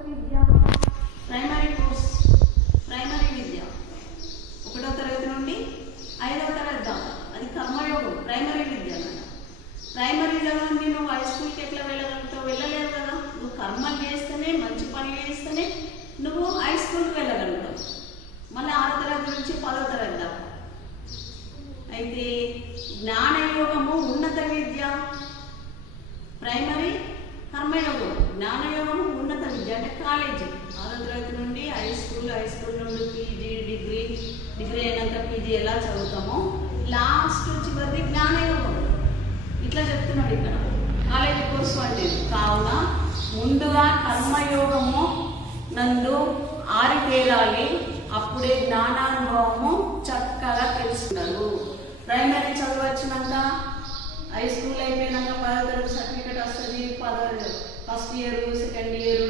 విద్య, primary course, primary విద్య 1వ తరగతి నుండి 5వ తరగతి దాకా, అది కర్మయోగం. ప్రైమరీ విద్య అన్నమాట. ప్రైమరీలో నుండి నువ్వు హై స్కూల్కి ఎట్లా వెళ్ళగలుగుతావు? వెళ్ళలేవు కదా. నువ్వు కర్మలు చేస్తేనే, మంచి పనులు చేస్తేనే నువ్వు హై స్కూల్కి వెళ్ళగలుగుతావు. మళ్ళీ 6వ తరగతి నుంచి 10వ తరగతి దాకా. అయితే జ్ఞానయోగము ఉన్నత విద్య, ప్రైమరీ కర్మయోగం. జ్ఞానయోగము ఉన్నత విద్య అంటే కాలేజీ. 6వ తరగతి నుండి హై స్కూల్, హై స్కూల్ నుండి పీజీ, డిగ్రీ అయినాక పీజీ ఎలా చదువుతామో లాస్ట్ చివరిది జ్ఞానయోగం. ఇట్లా చెప్తున్నాడు ఇక్కడ కాలేజీ కోర్సు అంటే. కావున ముందుగా కర్మయోగము నందు ఆరితేరాలి, అప్పుడే జ్ఞానానుభవము చక్కగా తెలుసుకున్నారు. ప్రైమరీ చదువు వచ్చినాక, హై స్కూల్ అయిపోయినాక 10వ తరగతి సర్టిఫికేట్ వస్తుంది. First year, second year